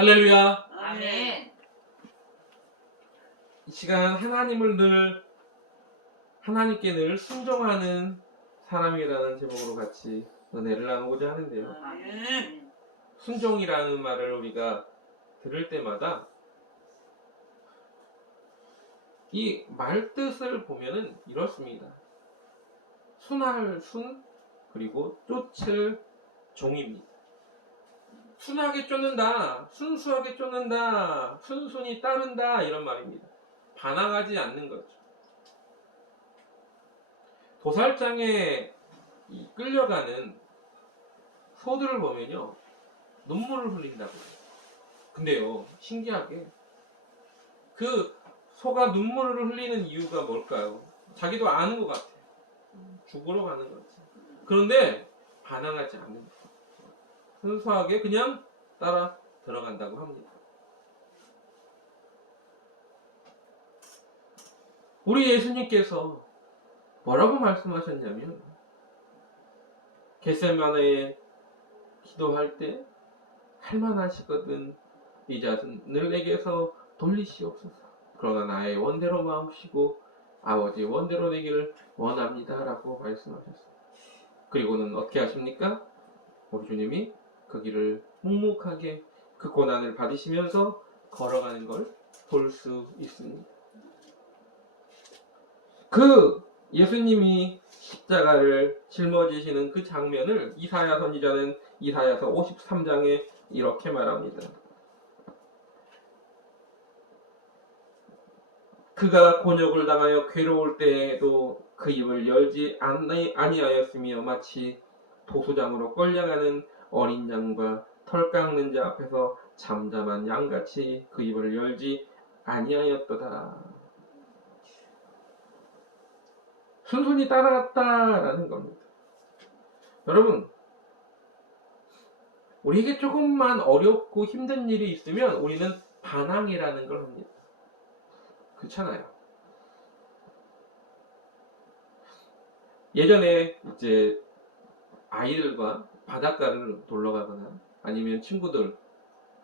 할렐루야. 아멘. 이 시간 하나님께 늘 순종하는 사람이라는 제목으로 같이 은혜를 나누고자 하는데요. 아멘. 순종이라는 말을 우리가 들을 때마다 이 말 뜻을 보면은 이렇습니다. 순할 순 그리고 쫓을 종입니다. 순하게 쫓는다, 순수하게 쫓는다, 순순히 따른다 이런 말입니다. 반항하지 않는 거죠. 도살장에 끌려가는 소들을 보면요 눈물을 흘린다고 해요. 근데요 신기하게 그 소가 눈물을 흘리는 이유가 뭘까요? 자기도 아는 것 같아요. 죽으러 가는 거지. 그런데 반항하지 않는 거예요. 순수하게 그냥 따라 들어간다고 합니다. 우리 예수님께서 뭐라고 말씀하셨냐면 겟세마네에 기도할 때 할만하시거든 이 자신을 내게서 돌리시옵소서. 그러나 나의 원대로 마음시고 아버지의 원대로 되기를 원합니다 라고 말씀하셨습니다. 그리고는 어떻게 하십니까? 우리 주님이 그 길을 묵묵하게 그 고난을 받으시면서 걸어가는 걸 볼 수 있습니다. 그 예수님이 십자가를 짊어지시는 그 장면을 이사야 선지자는 이사야서 53장에 이렇게 말합니다. 그가 곤욕을 당하여 괴로울 때에도 그 입을 열지 아니하였으며 마치 도수장으로 끌려가는 어린 양과 털 깎는 자 앞에서 잠잠한 양같이 그 입을 열지 아니하였도다. 순순히 따라갔다라는 겁니다. 여러분, 우리에게 조금만 어렵고 힘든 일이 있으면 우리는 반항이라는 걸 합니다. 그렇잖아요. 예전에 이제 아이들과 바닷가를 놀러 가거나 아니면 친구들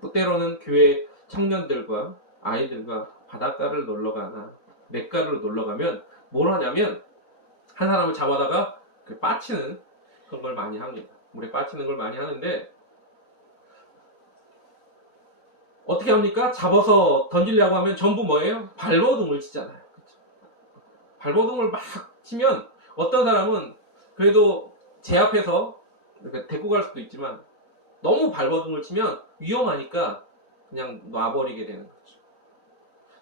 또 때로는 교회 청년들과 아이들과 바닷가를 놀러 가나 냇가를 놀러 가면 뭘 하냐면 한 사람을 잡아다가 빠치는 그런 걸 많이 합니다. 물에 빠치는 걸 많이 하는데 어떻게 합니까? 잡아서 던지려고 하면 전부 뭐예요? 발버둥을 치잖아요. 그렇죠? 발버둥을 막 치면 어떤 사람은 그래도 제 앞에서 데리고 갈 수도 있지만 너무 발버둥을 치면 위험하니까 그냥 놔버리게 되는 거죠.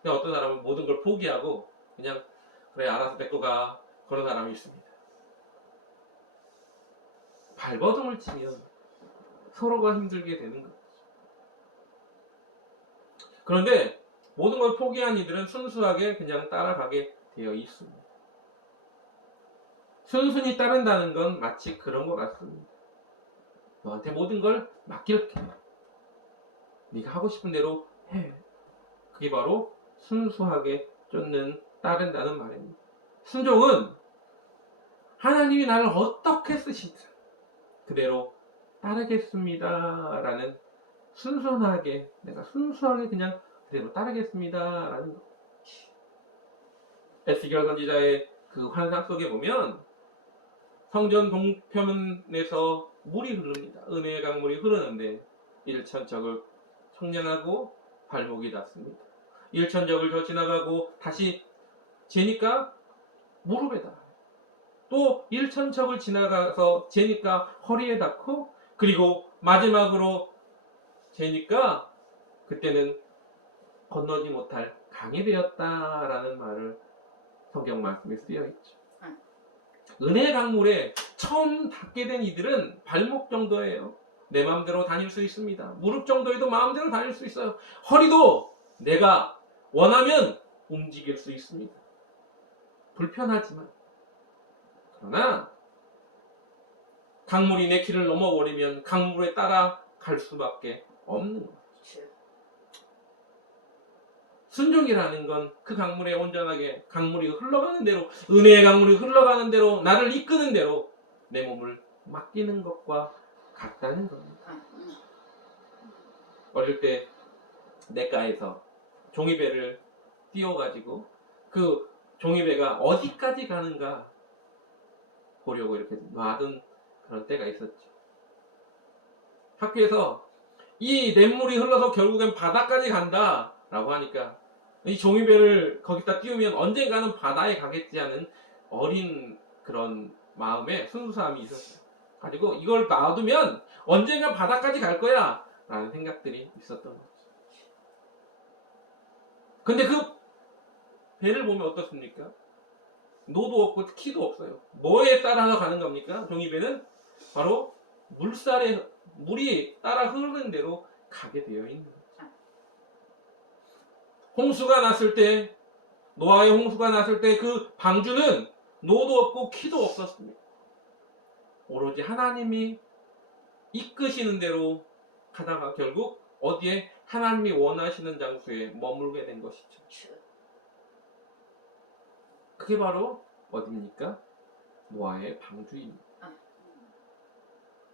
근데 어떤 사람은 모든 걸 포기하고 그냥 그래 알아서 데리고 가 그런 사람이 있습니다. 발버둥을 치면 서로가 힘들게 되는 거죠. 그런데 모든 걸 포기한 이들은 순수하게 그냥 따라가게 되어 있습니다. 순순히 따른다는 건 마치 그런 것 같습니다. 너한테 모든 걸 맡길게. 네가 하고 싶은 대로 해. 그게 바로 순수하게 쫓는 따른다는 말입니다. 순종은 하나님이 나를 어떻게 쓰시든 그대로 따르겠습니다 라는 순순하게 내가 순수하게 그냥 그대로 따르겠습니다 라는 거. 에스겔 선지자의 그 환상 속에 보면 성전 동편에서 물이 흐릅니다. 은혜의 강물이 흐르는데 일천적을 청량하고 발목이 닿습니다. 일천적을 저 지나가고 다시 재니까 무릎에 닿아요. 또 일천적을 지나가서 재니까 허리에 닿고 그리고 마지막으로 재니까 그때는 건너지 못할 강이 되었다라는 말을 성경 말씀에 쓰여 있죠. 은혜의 강물에 처음 닿게 된 이들은 발목 정도예요. 내 마음대로 다닐 수 있습니다. 무릎 정도에도 마음대로 다닐 수 있어요. 허리도 내가 원하면 움직일 수 있습니다. 불편하지만 그러나 강물이 내 길을 넘어버리면 강물에 따라갈 수밖에 없는 거죠. 순종이라는 건 그 강물에 온전하게 강물이 흘러가는 대로 은혜의 강물이 흘러가는 대로 나를 이끄는 대로 내 몸을 맡기는 것과 같다는 겁니다. 어릴 때 냇가에서 종이배를 띄워가지고 그 종이배가 어디까지 가는가 보려고 이렇게 놔둔 그런 때가 있었죠. 학교에서 이 냇물이 흘러서 결국엔 바다까지 간다라고 하니까 이 종이배를 거기다 띄우면 언젠가는 바다에 가겠지 하는 어린 그런 마음에 순수함이 있었어요. 가지고 이걸 놔두면 언젠가 바다까지 갈 거야 라는 생각들이 있었던 거죠. 근데 그 배를 보면 어떻습니까? 노도 없고 키도 없어요. 뭐에 따라서 가는 겁니까? 종이배는 바로 물이 따라 흐르는 대로 가게 되어 있는 거죠. 홍수가 났을 때, 노아의 홍수가 났을 때 그 방주는 노도 없고 키도 없었습니다. 오로지 하나님이 이끄시는 대로 가다가 결국 어디에 하나님이 원하시는 장소에 머물게 된 것이죠. 그게 바로 어디입니까? 노아의 방주입니다.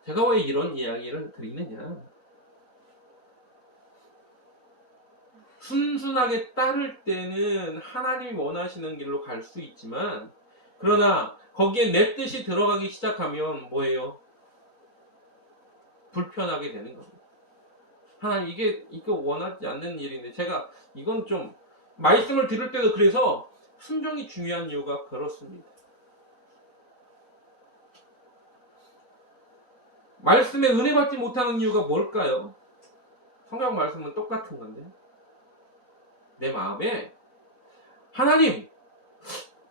제가 왜 이런 이야기를 드리느냐? 순순하게 따를 때는 하나님이 원하시는 길로 갈 수 있지만, 그러나 거기에 내 뜻이 들어가기 시작하면 뭐예요? 불편하게 되는 겁니다. 하나님 이거 원하지 않는 일인데, 제가 이건 좀 말씀을 들을 때도 그래서 순종이 중요한 이유가 그렇습니다. 말씀에 은혜 받지 못하는 이유가 뭘까요? 성경 말씀은 똑같은 건데, 내 마음에 하나님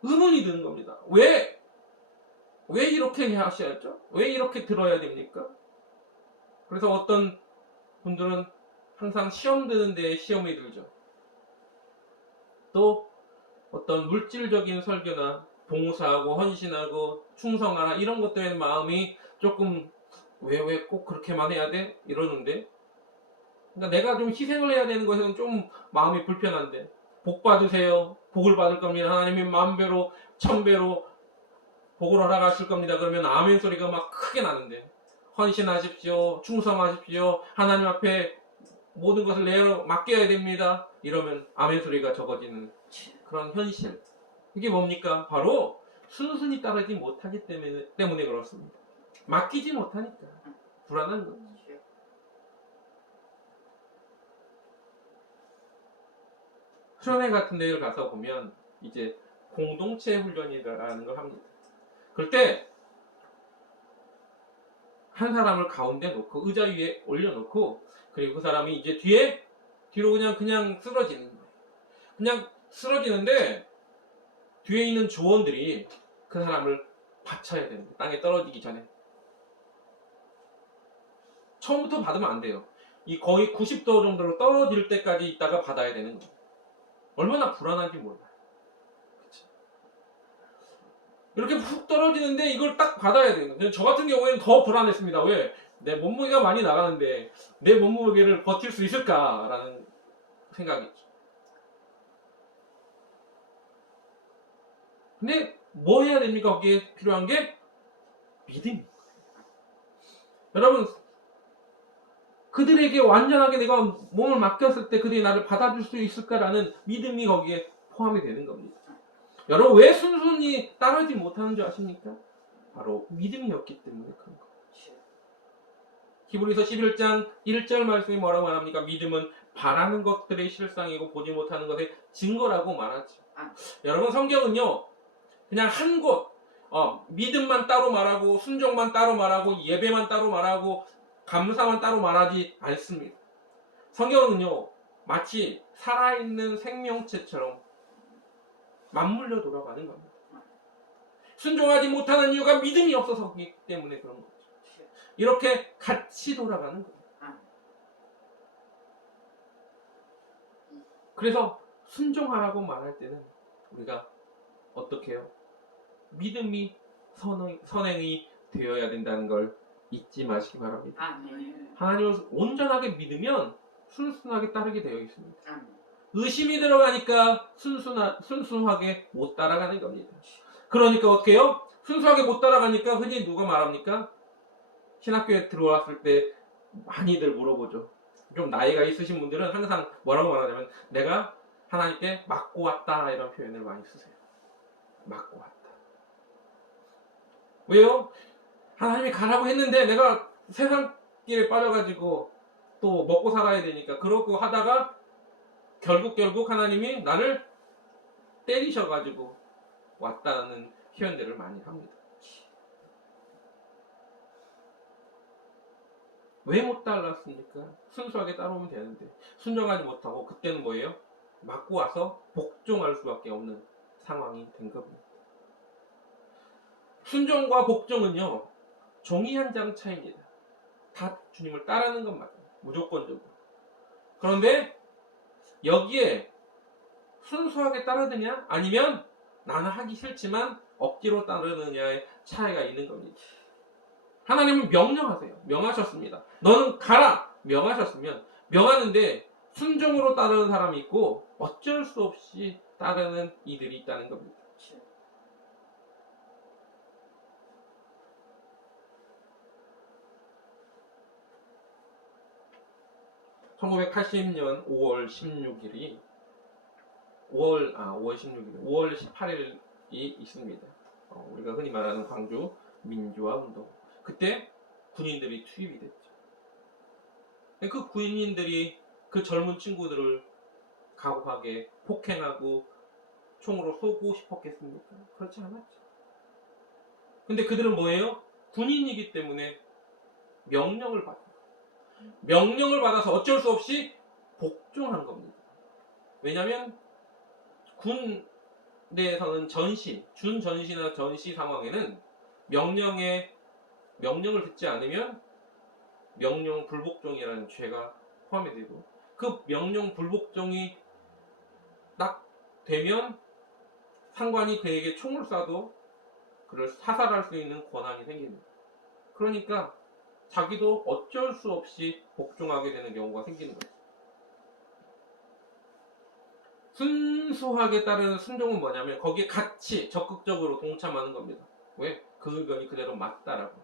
의문이 드는 겁니다. 왜 이렇게 하셔야죠? 왜 이렇게 들어야 됩니까? 그래서 어떤 분들은 항상 시험 드는 데에 시험이 들죠. 또 어떤 물질적인 설교나 봉사하고 헌신하고 충성하라 이런 것들에 마음이 조금 왜 꼭 그렇게만 해야 돼? 이러는데, 그러니까 내가 좀 희생을 해야 되는 것에는 좀 마음이 불편한데, 복 받으세요. 복을 받을 겁니다. 하나님이 만배로 천배로 복을 허락하실 겁니다. 그러면 아멘 소리가 막 크게 나는데, 헌신하십시오. 충성하십시오. 하나님 앞에 모든 것을 내어 맡겨야 됩니다. 이러면 아멘 소리가 적어지는 그런 현실. 이게 뭡니까? 바로 순순히 따르지 못하기 때문에 그렇습니다. 맡기지 못하니까 불안한 거죠. 수련회 같은 데를 가서 보면 이제 공동체 훈련이라는 걸 합니다. 그럴 때 한 사람을 가운데 놓고 의자 위에 올려놓고, 그리고 그 사람이 이제 뒤로 그냥 쓰러지는 거예요. 그냥 쓰러지는데 뒤에 있는 조원들이 그 사람을 받쳐야 됩니다. 땅에 떨어지기 전에. 처음부터 받으면 안 돼요. 이 거의 90도 정도로 떨어질 때까지 있다가 받아야 되는 거예요. 얼마나 불안한지 몰라요. 그치? 이렇게 훅 떨어지는데 이걸 딱 받아야 되는 거예요. 저 같은 경우에는 더 불안했습니다. 왜? 내 몸무게가 많이 나가는데 내 몸무게를 버틸 수 있을까라는 생각이죠. 근데 뭐 해야 됩니까? 거기에 필요한 게 믿음입니다. 여러분, 그들에게 완전하게 내가 몸을 맡겼을 때 그들이 나를 받아줄 수 있을까라는 믿음이 거기에 포함이 되는 겁니다. 여러분, 왜 순순히 따르지 못하는 줄 아십니까? 바로 믿음이 없기 때문에 그런 거예요. 히브리서 11장 1절 말씀이 뭐라고 말합니까? 믿음은 바라는 것들의 실상이고 보지 못하는 것의 증거라고 말하죠. 여러분, 성경은요 그냥 한 곳, 믿음만 따로 말하고 순종만 따로 말하고 예배만 따로 말하고 감사만 따로 말하지 않습니다. 성경은요 마치 살아있는 생명체처럼 맞물려 돌아가는 겁니다. 순종하지 못하는 이유가 믿음이 없어서기 때문에 그런 거죠. 이렇게 같이 돌아가는 거예요. 그래서 순종하라고 말할 때는 우리가 어떻게 해요? 믿음이 선행이 되어야 된다는 걸 잊지 마시기 바랍니다. 하나님을 온전하게 믿으면 순순하게 따르게 되어 있습니다. 의심이 들어가니까 순수하게 못 따라가는 겁니다. 그러니까 어떻게 해요? 순수하게 못 따라가니까 흔히 누가 말합니까? 신학교에 들어왔을 때 많이들 물어보죠. 좀 나이가 있으신 분들은 항상 뭐라고 말하냐면 내가 하나님께 맞고 왔다 이런 표현을 많이 쓰세요. 맞고 왔다. 왜요? 하나님이 가라고 했는데 내가 세상 길에 빠져가지고 또 먹고 살아야 되니까 그러고 하다가 결국 하나님이 나를 때리셔가지고 왔다는 표현들을 많이 합니다. 왜 못 따랐습니까? 순수하게 따라오면 되는데 순종하지 못하고 그때는 뭐예요? 맞고 와서 복종할 수밖에 없는 상황이 된 겁니다. 순종과 복종은요 종이 한 장 차이입니다. 다 주님을 따르는 건 맞아요. 무조건적으로. 그런데 여기에 순수하게 따르느냐 아니면 나는 하기 싫지만 억지로 따르느냐의 차이가 있는 겁니다. 하나님은 명령하세요. 명하셨습니다. 너는 가라! 명하셨으면 명하는데 순종으로 따르는 사람이 있고 어쩔 수 없이 따르는 이들이 있다는 겁니다. 1980년 5월 16일이 5월 16일, 5월 18일이 있습니다. 우리가 흔히 말하는 광주 민주화 운동. 그때 군인들이 투입이 됐죠. 그 군인들이 그 젊은 친구들을 가혹하게 폭행하고 총으로 쏘고 싶었겠습니까? 그렇지 않았죠. 근데 그들은 뭐예요? 군인이기 때문에 명령을 받아요. 명령을 받아서 어쩔 수 없이 복종한 겁니다. 왜냐하면 군대에서는 준전시나 전시 상황에는 명령을 듣지 않으면 명령 불복종이라는 죄가 포함이 되고 그 명령 불복종이 딱 되면 상관이 그에게 총을 쏴도 그를 사살할 수 있는 권한이 생깁니다. 그러니까 자기도 어쩔 수 없이 복종하게 되는 경우가 생기는 거죠. 순수하게 따르는 순종은 뭐냐면 거기에 같이 적극적으로 동참하는 겁니다. 왜? 그 의견이 그대로 맞다라고.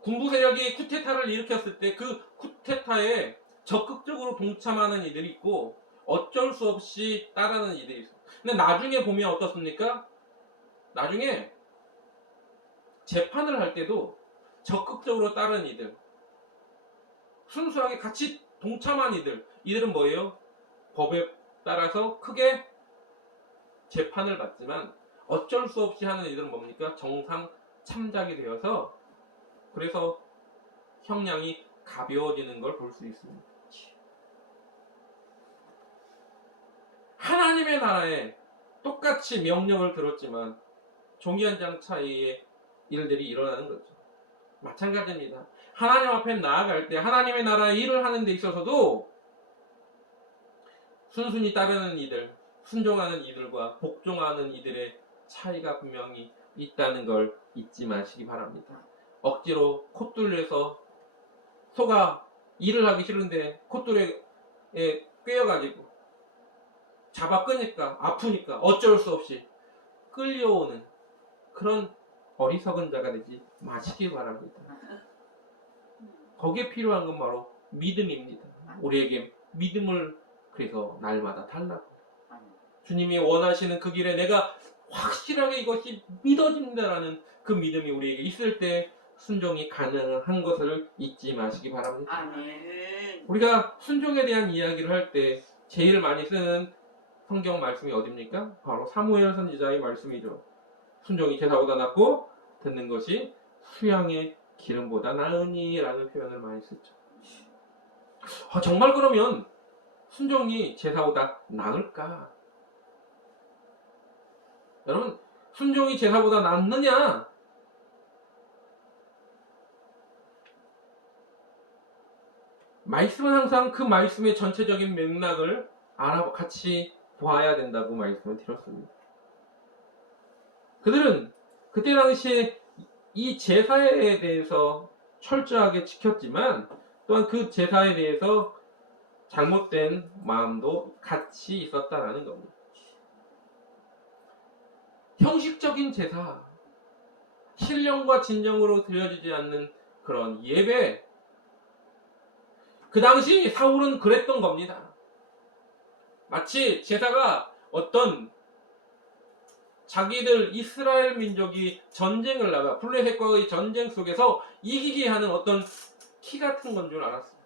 군부 세력이 쿠데타를 일으켰을 때 그 쿠데타에 적극적으로 동참하는 이들이 있고 어쩔 수 없이 따르는 이들이 있어요. 근데 나중에 보면 어떻습니까? 나중에 재판을 할 때도 적극적으로 따르는 이들, 순수하게 같이 동참한 이들은 뭐예요? 법에 따라서 크게 재판을 받지만 어쩔 수 없이 하는 이들은 뭡니까? 정상 참작이 되어서 그래서 형량이 가벼워지는 걸 볼 수 있습니다. 하나님의 나라에 똑같이 명령을 들었지만 종이 한 장 차이의 일들이 일어나는 거죠. 마찬가지입니다. 하나님 앞에 나아갈 때 하나님의 나라의 일을 하는 데 있어서도 순순히 따르는 이들, 순종하는 이들과 복종하는 이들의 차이가 분명히 있다는 걸 잊지 마시기 바랍니다. 억지로 콧둘려서 소가 일을 하기 싫은데 콧줄에 꿰어가지고 잡아 끄니까 아프니까 어쩔 수 없이 끌려오는 그런 어리석은 자가 되지 마시기 바랍니다. 거기에 필요한 건 바로 믿음입니다. 우리에게 믿음을 그래서 날마다 달라고. 주님이 원하시는 그 길에 내가 확실하게 이것이 믿어진다라는 그 믿음이 우리에게 있을 때 순종이 가능한 것을 잊지 마시기 바랍니다. 아멘. 우리가 순종에 대한 이야기를 할 때 제일 많이 쓰는 성경 말씀이 어디입니까? 바로 사무엘 선지자의 말씀이죠. 순종이 제사보다 낫고 듣는 것이 수양의 기름보다 나으니 라는 표현을 많이 쓰죠. 정말 그러면 순종이 제사보다 나을까? 여러분, 순종이 제사보다 낫느냐? 말씀은 항상 그 말씀의 전체적인 맥락을 같이 보아야 된다고 말씀을 드렸습니다. 그들은 그때 당시에 이 제사에 대해서 철저하게 지켰지만 또한 그 제사에 대해서 잘못된 마음도 같이 있었다라는 겁니다. 형식적인 제사, 신령과 진정으로 드려지지 않는 그런 예배, 그 당시 사울은 그랬던 겁니다. 마치 제사가 어떤 자기들 이스라엘 민족이 전쟁을 나가 블레셋과의 전쟁 속에서 이기게 하는 어떤 키 같은 건 줄 알았어요.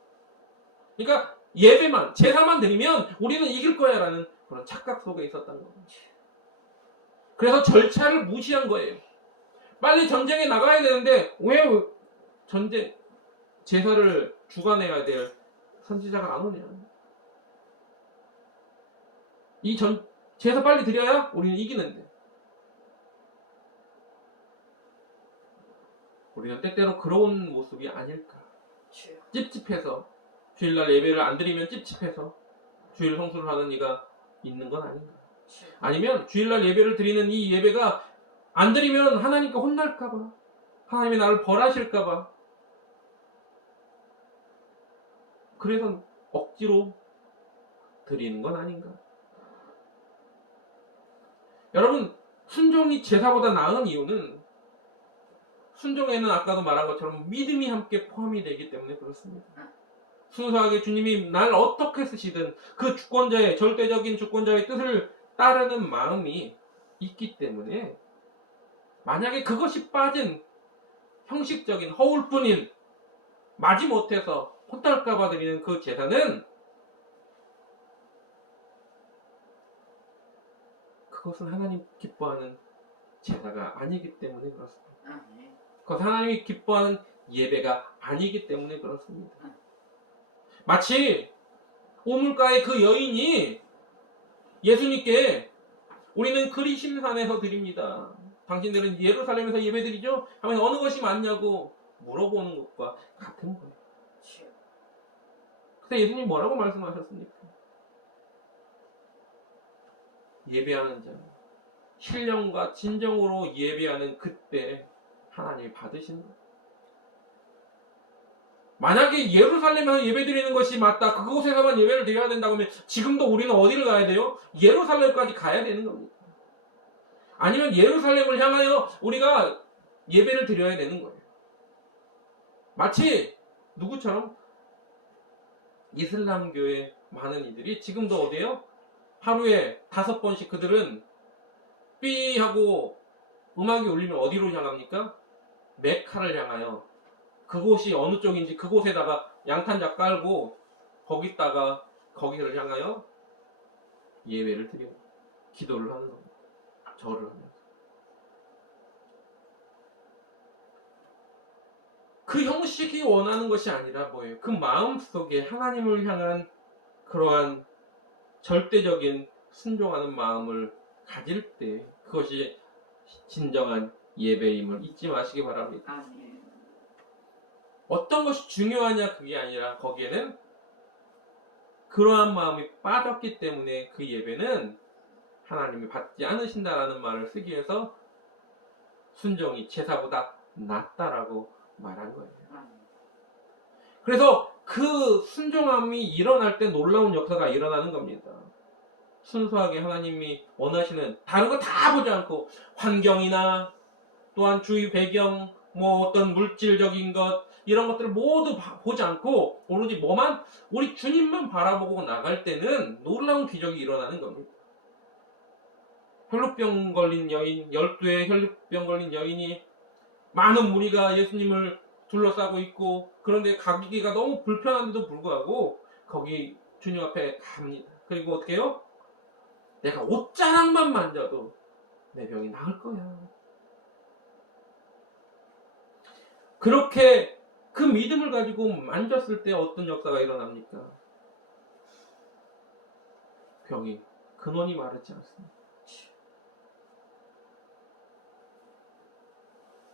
그러니까 예배만, 제사만 드리면 우리는 이길 거야 라는 그런 착각 속에 있었던 겁니다. 그래서 절차를 무시한 거예요. 빨리 전쟁에 나가야 되는데 왜 전쟁 제사를 주관해야 될 선지자가 안 오냐. 제사 빨리 드려야 우리는 이기는데. 우리는 때때로 그런 모습이 아닐까. 찝찝해서 주일날 예배를 안 드리면 찝찝해서 주일 성수를 하는 이가 있는 건 아닌가. 아니면 주일날 예배를 드리는 이 예배가 안 드리면 하나님께 혼날까봐, 하나님이 나를 벌하실까봐, 그래서 억지로 드리는 건 아닌가. 여러분, 순종이 제사보다 나은 이유는 순종에는 아까도 말한 것처럼 믿음이 함께 포함이 되기 때문에 그렇습니다. 순수하게 주님이 날 어떻게 쓰시든 그 주권자의, 절대적인 주권자의 뜻을 따르는 마음이 있기 때문에, 만약에 그것이 빠진 형식적인 허울뿐인 마지못해서 혼날까봐 드리는 그 제사는, 그것은 하나님 기뻐하는 제사가 아니기 때문에 그렇습니다. 그것은 하나님이 기뻐하는 예배가 아니기 때문에 그렇습니다. 마치 우물가의 그 여인이 예수님께 우리는 그리심산에서 드립니다, 당신들은 예루살렘에서 예배드리죠? 하면 어느 것이 맞냐고 물어보는 것과 같은 거예요. 그때 예수님이 뭐라고 말씀하셨습니까? 예배하는 자, 신령과 진정으로 예배하는 그때 하나님이 받으시는 거예요. 만약에 예루살렘에서 예배드리는 것이 맞다, 그곳에서만 예배를 드려야 된다고 하면 지금도 우리는 어디를 가야 돼요? 예루살렘까지 가야 되는 겁니다. 아니면 예루살렘을 향하여 우리가 예배를 드려야 되는 거예요. 마치 누구처럼? 이슬람교의 많은 이들이 지금도 어디에요? 하루에 5번씩 그들은 삐 하고 음악이 울리면 어디로 향합니까? 메카를 향하여, 그곳이 어느 쪽인지 그곳에다가 양탄자 깔고 거기다가 거기를 향하여 예배를 드려요. 기도를 하는 겁니다. 절을 하면서. 그 형식이 원하는 것이 아니라 뭐예요? 그 마음속에 하나님을 향한 그러한 절대적인 순종하는 마음을 가질 때 그것이 진정한 예배임을 잊지 마시기 바랍니다. 어떤 것이 중요하냐 그게 아니라 거기에는 그러한 마음이 빠졌기 때문에 그 예배는 하나님이 받지 않으신다라는 말을 쓰기 위해서 순종이 제사보다 낫다라고 말한 거예요. 그래서 그 순종함이 일어날 때 놀라운 역사가 일어나는 겁니다. 순수하게 하나님이 원하시는 다른 거 다 보지 않고 환경이나 또한 주위 배경, 뭐 어떤 물질적인 것 이런 것들을 모두 보지 않고 오로지 뭐만, 우리 주님만 바라보고 나갈 때는 놀라운 기적이 일어나는 겁니다. 혈루병 걸린 여인, 12의 혈루병 걸린 여인이 많은 무리가 예수님을 둘러싸고 있고, 그런데 가기가 너무 불편한데도 불구하고 거기 주님 앞에 갑니다. 그리고 어떻게 해요? 내가 옷자락만 만져도 내 병이 나을 거야. 그렇게 그 믿음을 가지고 만졌을 때 어떤 역사가 일어납니까? 병이, 근원이 마르지 않습니다.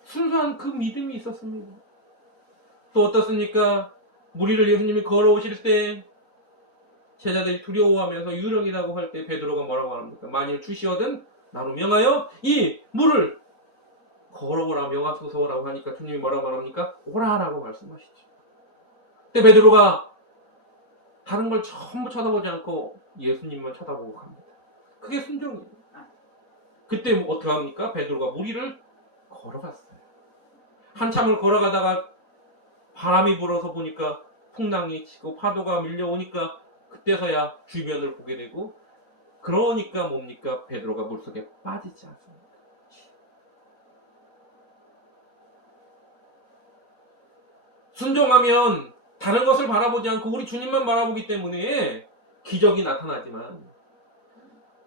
순수한 그 믿음이 있었습니다. 또 어떻습니까? 무리를 예수님이 걸어오실 때 제자들이 두려워하면서 유령이라고 할 때 베드로가 뭐라고 합니까? 만일 주시거든 나로 명하여 이 물을 걸어오라 명하소서라고 하니까 주님이 뭐라고 말합니까? 오라라고 말씀하시죠. 그때 베드로가 다른 걸 전부 쳐다보지 않고 예수님만 쳐다보고 갑니다. 그게 순종이에요. 그때 어떻게 합니까? 베드로가 무리를 걸어갔어요. 한참을 걸어가다가 바람이 불어서 보니까 풍랑이 치고 파도가 밀려오니까 그때서야 주변을 보게 되고, 그러니까 뭡니까? 베드로가 물속에 빠지지 않습니다. 순종하면 다른 것을 바라보지 않고 우리 주님만 바라보기 때문에 기적이 나타나지만,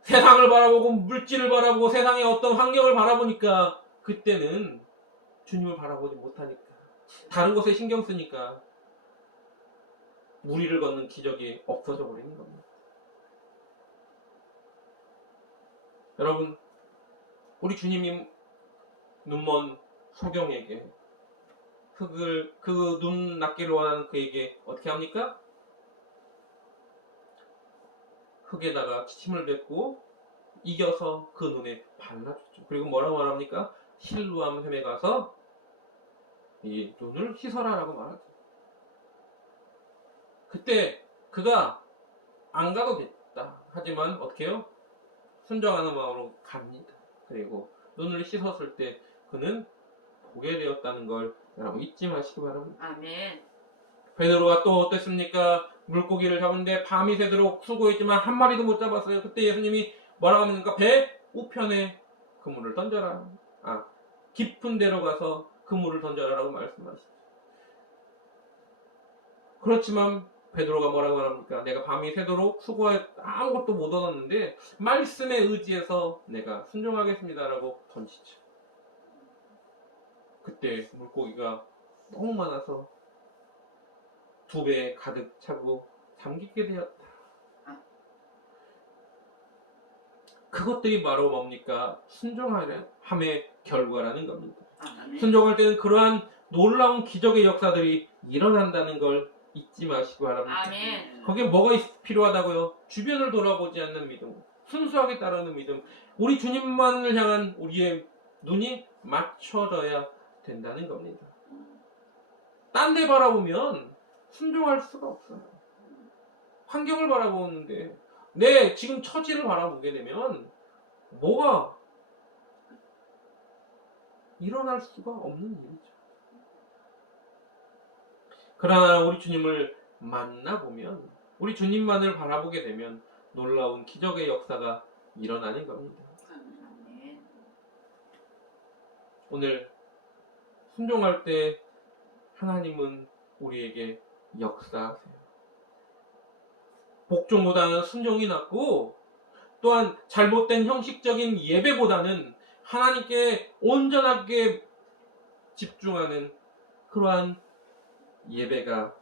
세상을 바라보고 물질을 바라보고 세상의 어떤 환경을 바라보니까 그때는 주님을 바라보지 못하니까, 다른 것에 신경 쓰니까 무리를 걷는 기적이 없어져 버리는 겁니다. 여러분, 우리 주님이 눈먼 소경에게 그 눈 낫기를 원하는 그에게 어떻게 합니까? 흙에다가 침을 뱉고 이겨서 그 눈에 발라줬죠. 그리고 뭐라고 말합니까? 실루암 샘에 가서 이 눈을 씻어라라고 말하죠. 그때 그가 안 가도 됐다. 하지만 어떻게 해요? 순종하는 마음으로 갑니다. 그리고 눈을 씻었을 때 그는 보게 되었다는 걸 여러분 잊지 마시기 바랍니다. 아멘. 베드로가 또 어땠습니까? 물고기를 잡는데 밤이 새도록 수고했지만 한 마리도 못 잡았어요. 그때 예수님이 뭐라고 합니까? 배 우편에 그물을 던져라. 깊은 데로 가서 그물을 던져라라고 말씀하시죠. 그렇지만 베드로가 뭐라고 말합니까? 내가 밤이 새도록 수고해 아무것도 못 얻었는데 말씀에 의지해서 내가 순종하겠습니다라고 던지죠. 그때 물고기가 너무 많아서 2배에 가득 차고 잠기게 되었다. 그것들이 바로 뭡니까? 순종함의 결과라는 겁니다. 아멘. 순종할 때는 그러한 놀라운 기적의 역사들이 일어난다는 걸 잊지 마시기 바랍니다. 아멘. 거기에 뭐가 필요하다고요? 주변을 돌아보지 않는 믿음, 순수하게 따르는 믿음, 우리 주님만을 향한 우리의 눈이 맞춰져야 된다는 겁니다. 딴 데 바라보면 순종할 수가 없어요. 환경을 바라보는데 내 지금 처지를 바라보게 되면 뭐가 일어날 수가 없는 일이죠. 그러나 우리 주님을 만나보면, 우리 주님만을 바라보게 되면 놀라운 기적의 역사가 일어나는 겁니다. 아멘. 오늘 순종할 때 하나님은 우리에게 역사하세요. 복종보다는 순종이 낫고, 또한 잘못된 형식적인 예배보다는 하나님께 온전하게 집중하는 그러한 예배가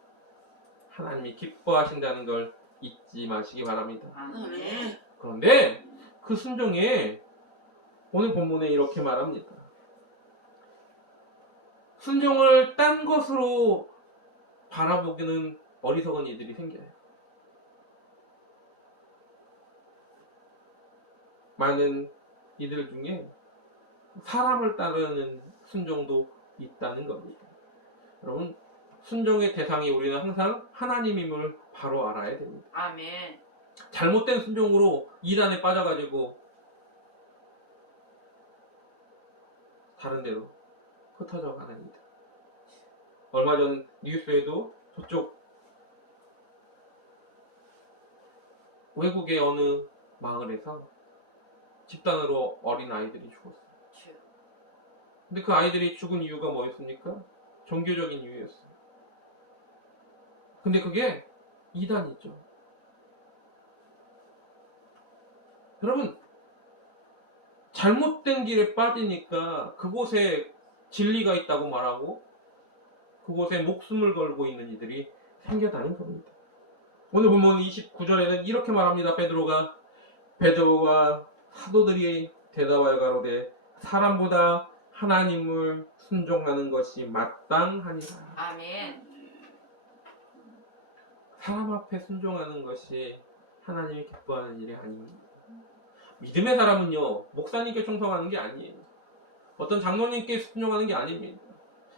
하나님이 기뻐하신다는 걸 잊지 마시기 바랍니다. 아멘. 그런데 그 순종에 오늘 본문에 이렇게 말합니다. 순종을 딴 것으로 바라보기는 어리석은 이들이 생겨요. 많은 이들 중에 사람을 따르는 순종도 있다는 겁니다. 여러분, 순종의 대상이 우리는 항상 하나님임을 바로 알아야 됩니다. 아멘. 잘못된 순종으로 이단에 빠져가지고 다른 데로 흩어져 가랍니다. 얼마 전 뉴스에도 저쪽 외국의 어느 마을에서 집단으로 어린 아이들이 죽었어요. 근데 그 아이들이 죽은 이유가 뭐였습니까? 종교적인 이유였어요. 근데 그게 이단이죠. 여러분, 잘못된 길에 빠지니까 그곳에 진리가 있다고 말하고 그곳에 목숨을 걸고 있는 이들이 생겨나는 겁니다. 오늘 보면 29절에는 이렇게 말합니다. 베드로와 사도들이 대답하여 가로되 사람보다 하나님을 순종하는 것이 마땅하니라. 아멘. 사람 앞에 순종하는 것이 하나님이 기뻐하는 일이 아닙니다. 믿음의 사람은요, 목사님께 충성하는 게 아니에요. 어떤 장로님께 순종하는 게 아닙니다.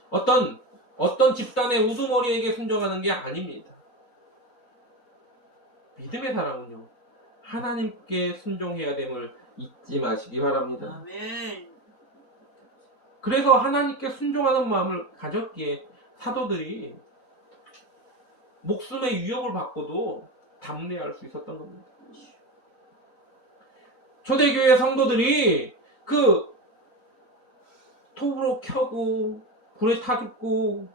어떤 집단의 우두머리에게 순종하는 게 아닙니다. 믿음의 사람은요, 하나님께 순종해야 됨을 잊지 마시기 바랍니다. 아멘. 그래서 하나님께 순종하는 마음을 가졌기에 사도들이 목숨의 위협을 받고도 담대할 수 있었던 겁니다. 초대교회 성도들이 그 톱으로 켜고 불에 타 죽고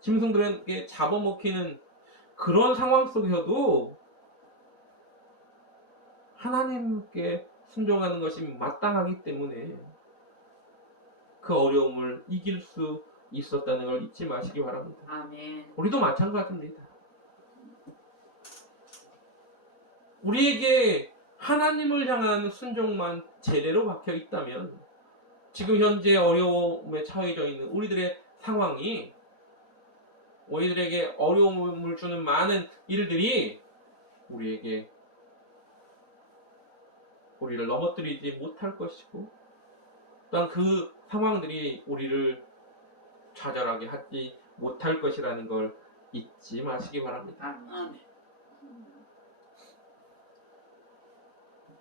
짐승들에게 잡아먹히는 그런 상황 속에서도 하나님께 순종하는 것이 마땅하기 때문에 그 어려움을 이길 수 있었다는 걸 잊지 마시기 바랍니다. 아멘. 우리도 마찬가지입니다. 우리에게 하나님을 향한 순종만 제대로 박혀 있다면 지금 현재 어려움에 처해져 있는 우리들의 상황이 우리들에게 어려움을 주는 많은 일들이 우리를 넘어뜨리지 못할 것이고 또한 그 상황들이 우리를 좌절하게 하지 못할 것이라는 걸 잊지 마시기 바랍니다. 아멘.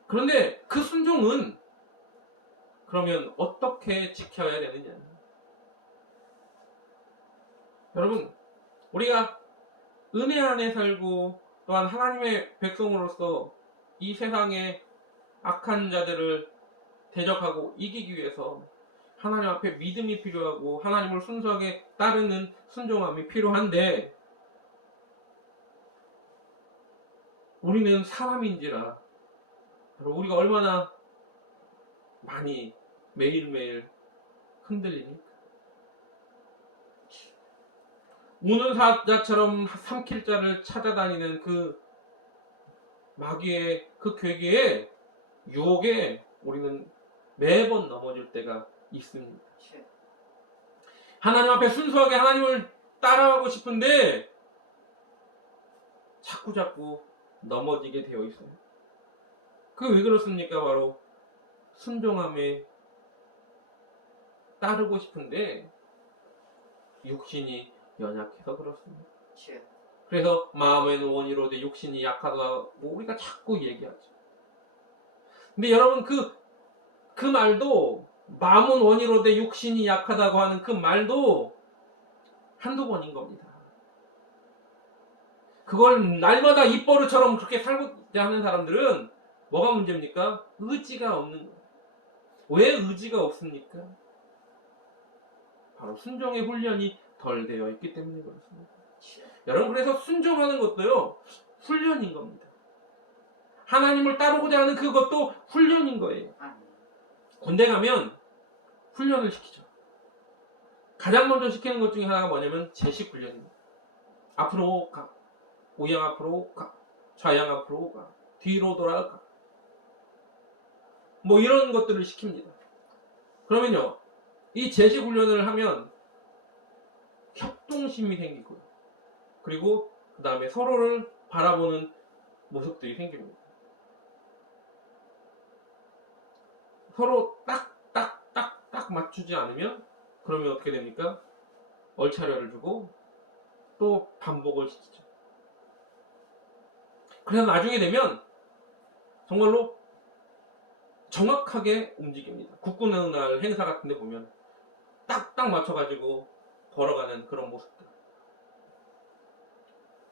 그런데 그 순종은 그러면 어떻게 지켜야 되느냐? 여러분, 우리가 은혜 안에 살고 또한 하나님의 백성으로서 이 세상의 악한 자들을 대적하고 이기기 위해서 하나님 앞에 믿음이 필요하고 하나님을 순수하게 따르는 순종함이 필요한데 우리는 사람인지라 우리가 얼마나 많이 매일매일 흔들립니까? 우는 사자처럼 삼킬 자를 찾아다니는 그 마귀의 그 괴계에 유혹에 우리는 매번 넘어질 때가 있습니다. 하나님 앞에 순수하게 하나님을 따라가고 싶은데 자꾸 넘어지게 되어 있어요. 그게 왜 그렇습니까? 바로 순종함에 따르고 싶은데 육신이 연약해서 그렇습니다. 그래서 마음에는 원이로되 육신이 약하다고 우리가 자꾸 얘기하죠. 근데 여러분 그 말도 마음은 원이로되 육신이 약하다고 하는 그 말도 한두 번인 겁니다. 그걸 날마다 입버릇처럼 그렇게 살고자 하는 사람들은 뭐가 문제입니까? 의지가 없는 거예요. 왜 의지가 없습니까? 바로 순종의 훈련이 덜 되어 있기 때문에 그렇습니다. 여러분 그래서 순종하는 것도요 훈련인 겁니다. 하나님을 따르고자 하는 그것도 훈련인 거예요. 군대 가면 훈련을 시키죠. 가장 먼저 시키는 것 중에 하나가 뭐냐면 제식 훈련입니다. 앞으로 가, 우양 앞으로 가, 좌양 앞으로 가, 뒤로 돌아가. 뭐 이런 것들을 시킵니다. 그러면요, 이 제식 훈련을 하면 협동심이 생기고요. 그리고 그 다음에 서로를 바라보는 모습들이 생깁니다. 서로 딱 맞추지 않으면 그러면 어떻게 됩니까? 얼차려를 주고 또 반복을 시키죠. 그래서 나중에 되면 정말로 정확하게 움직입니다. 국군의 날 행사 같은 데 보면 딱 맞춰가지고 걸어가는 그런 모습들.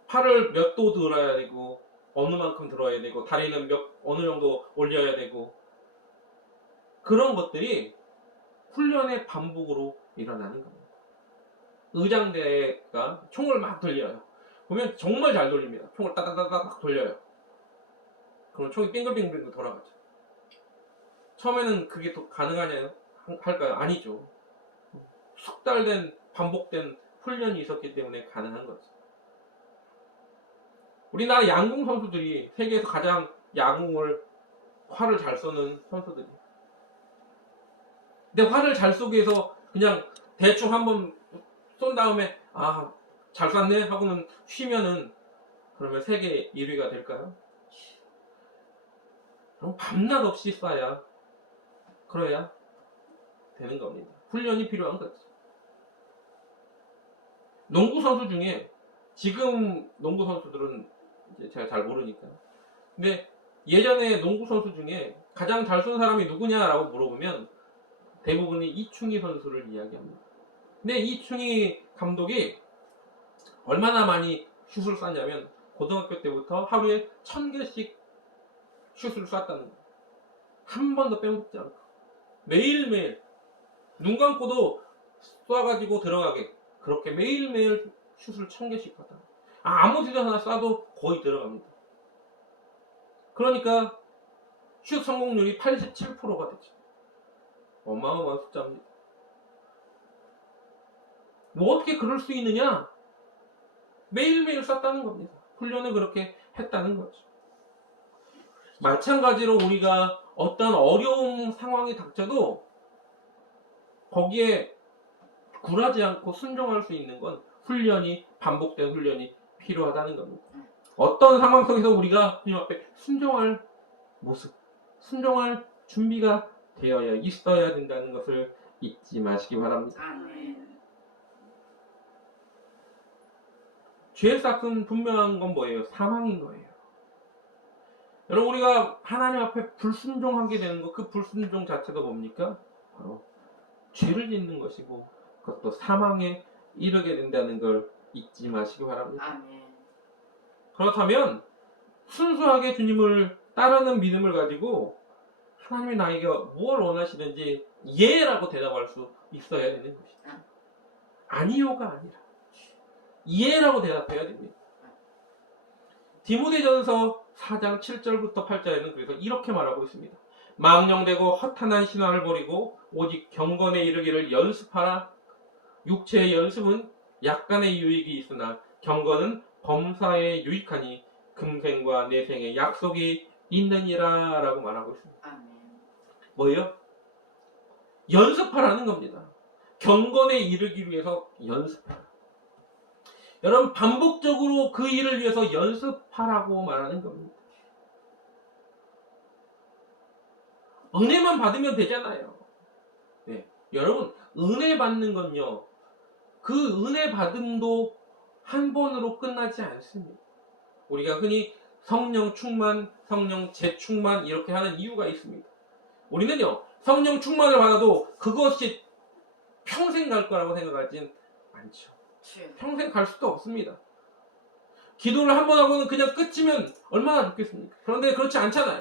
팔을 몇 도 들어야 되고 어느 만큼 들어야 되고 다리는 어느 정도 올려야 되고 그런 것들이 훈련의 반복으로 일어나는 겁니다. 의장대가 총을 막 돌려요. 보면 정말 잘 돌립니다. 총을 따다다다 막 돌려요. 그럼 총이 빙글빙글 돌아가죠. 처음에는 그게 또 가능하냐요? 할까요? 아니죠. 숙달된 반복된 훈련이 있었기 때문에 가능한 거죠. 우리나라 양궁 선수들이 세계에서 가장 야구를 활을 잘 쏘는 선수들이. 근데 활을 잘 쏘기 위해서 그냥 대충 한번 쏜 다음에 잘 쐈네 하고는 쉬면은 그러면 세계 1위가 될까요? 그럼 밤낮 없이 쏴야 그래야 되는 겁니다. 훈련이 필요한 거죠. 농구 선수 중에 지금 농구 선수들은 이제 제가 잘 모르니까. 근데 예전에 농구 선수 중에 가장 잘 쏜 사람이 누구냐라고 물어보면 대부분이 이충희 선수를 이야기합니다. 근데 이충희 감독이 얼마나 많이 슛을 쐈냐면 고등학교 때부터 하루에 1000개씩 슛을 쐈다는 거예요. 한 번도 빼먹지 않고 매일매일 눈 감고도 쏴가지고 들어가게 그렇게 매일매일 슛을 1000개씩 하다. 아무 데나 하나 쏴도 거의 들어갑니다. 그러니까 슛 성공률이 87%가 되죠. 어마어마한 숫자입니다. 뭐 어떻게 그럴 수 있느냐? 매일매일 쐈다는 겁니다. 훈련을 그렇게 했다는 거죠. 마찬가지로 우리가 어떤 어려운 상황이 닥쳐도 거기에 굴하지 않고 순종할 수 있는 건 훈련이, 반복된 훈련이 필요하다는 겁니다. 어떤 상황 속에서 우리가 주님 앞에 순종할 모습, 순종할 준비가 되어야 있어야 된다는 것을 잊지 마시기 바랍니다. 아멘. 죄의 싹은 분명한 건 뭐예요? 사망인 거예요. 여러분 우리가 하나님 앞에 불순종하게 되는 거, 그 불순종 자체가 뭡니까? 바로 죄를 짓는 것이고 그것도 사망에 이르게 된다는 걸 잊지 마시기 바랍니다. 아멘. 그렇다면 순수하게 주님을 따르는 믿음을 가지고 하나님이 나에게 무엇을 원하시는지 예라고 대답할 수 있어야 되는 것이죠. 아니요가 아니라 예라고 대답해야 됩니다. 디모데전서 4장 7절부터 8절에는 그래서 이렇게 말하고 있습니다. 망령되고 허탄한 신화를 버리고 오직 경건에 이르기를 연습하라. 육체의 연습은 약간의 유익이 있으나 경건은 범사에 유익하니 금생과 내생의 약속이 있느니라 라고 말하고 있습니다. 아멘. 뭐예요? 연습하라는 겁니다. 경건에 이르기 위해서 연습하라. 여러분 반복적으로 그 일을 위해서 연습하라고 말하는 겁니다. 은혜만 받으면 되잖아요. 네. 여러분 은혜 받는 건요, 그 은혜 받음도 한 번으로 끝나지 않습니다. 우리가 흔히 성령 충만, 성령 재충만 이렇게 하는 이유가 있습니다. 우리는요 성령 충만을 받아도 그것이 평생 갈 거라고 생각하진 않죠. 평생 갈 수도 없습니다. 기도를 한 번 하고는 그냥 끝이면 얼마나 좋겠습니까? 그런데 그렇지 않잖아요.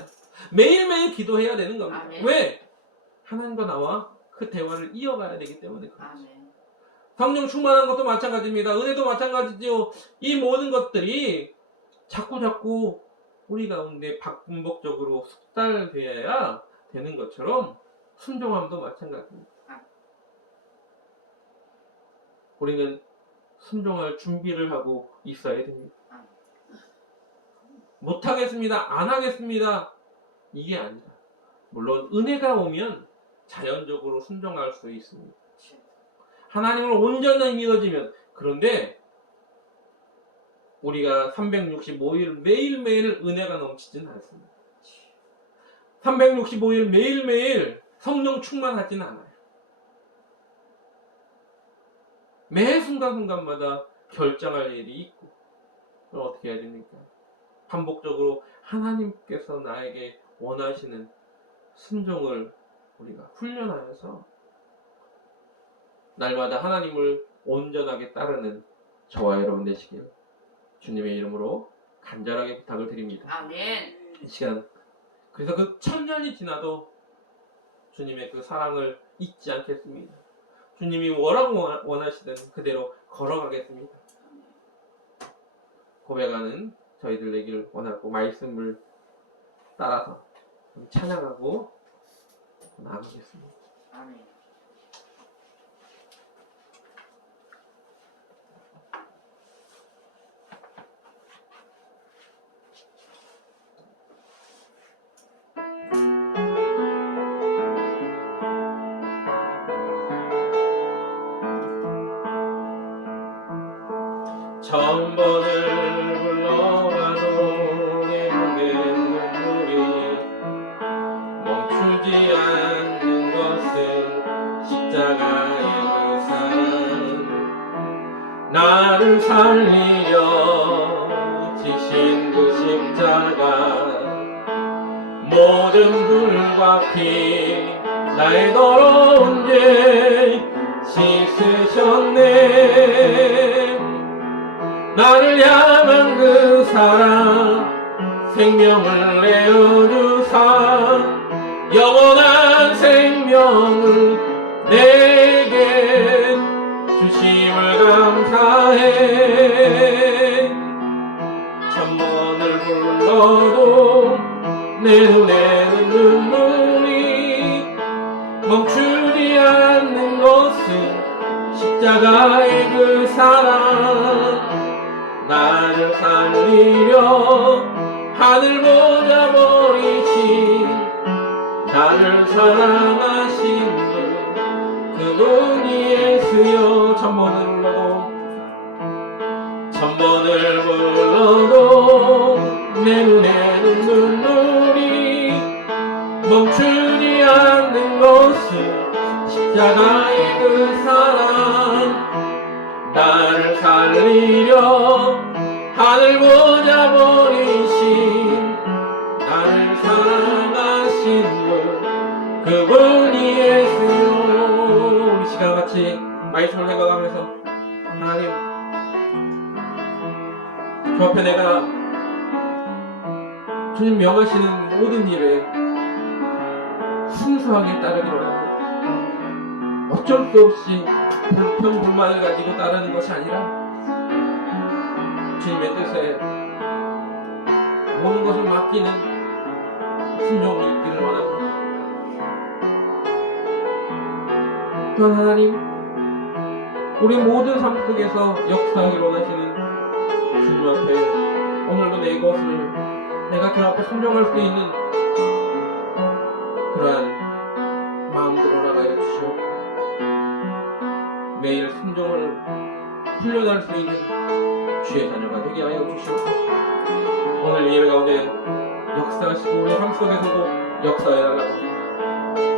매일매일 기도해야 되는 겁니다. 아멘. 왜? 하나님과 나와 그 대화를 이어가야 되기 때문에 그렇죠. 아멘. 성령 충만한 것도 마찬가지입니다. 은혜도 마찬가지죠. 이 모든 것들이 자꾸 우리 가운데 반복적으로 숙달되어야 되는 것처럼 순종함도 마찬가지입니다. 우리는 순종할 준비를 하고 있어야 됩니다. 못하겠습니다. 안 하겠습니다. 이게 아니라 물론 은혜가 오면 자연적으로 순종할 수 있습니다. 하나님을 온전히 믿어지면. 그런데 우리가 365일 매일매일 은혜가 넘치지는 않습니다. 365일 매일매일 성령 충만하지는 않아요. 매 순간순간마다 결정할 일이 있고, 그럼 어떻게 해야 됩니까? 반복적으로 하나님께서 나에게 원하시는 순종을 우리가 훈련하여서 날마다 하나님을 온전하게 따르는 저와 여러분 되시길 주님의 이름으로 간절하게 부탁을 드립니다. 아멘. 이 시간 그래서 그 1000년이 지나도 주님의 그 사랑을 잊지 않겠습니다. 주님이 뭐라고 원하시든 그대로 걸어가겠습니다. 고백하는 저희들 되기를 원하고 말씀을 따라서 찬양하고 나가겠습니다. 아멘. 천번을 불러와도 내 눈에 눈물이 멈추지 않는 것은 십자가의 그 사랑, 나를 살리려 지신 그 십자가, 모든 불과 피 나의 더러운 죄 씻으셨네. 나를 향한 사랑 생명을 내어주사 영원한 생명을 내게 주심을 감사해. 천번을 불러도 내 눈에는 눈물이 멈추지 않는 것은 십자가의 그 사랑. 나를 살리려 하늘 보자 버리신 나를 사랑하신 분 그분이 예수여. 천번을 불러도 내 눈에는 눈물이 멈추지 않는 것은 십자가의 그 사랑. 나를 살리려 하늘 보자 버리신 나를 사랑하신 분 그분이 예수요. 우리 시간 같이 말씀을 생각하면서 하나님, 저 앞에 내가 주님 명하시는 모든 일에 순수하게 따르기로 하고 어쩔 수 없이 불평불만을 가지고 따르는 것이 아니라 주님의 뜻에 모든 것을 맡기는 순종이 있기를 원합니다. 또한 하나님, 우리 모든 삶 속에서 역사하기를 원하시는 주님 앞에 오늘도 내 것을 내가 그 앞에 순종할 수 있는 그러한 마음으로 나가여 주시옵고 매일 순종을 훈련할 수 있는 주의 자녀가 되게 하여 주시옵소서. 오늘 예배 가운데 역사하시고 우리 삶 속에서도 역사해달라고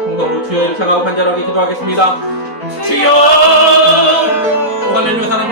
공동으로 주여 이를 향하고 간절하게 기도하겠습니다. 주여! 오늘 묘사는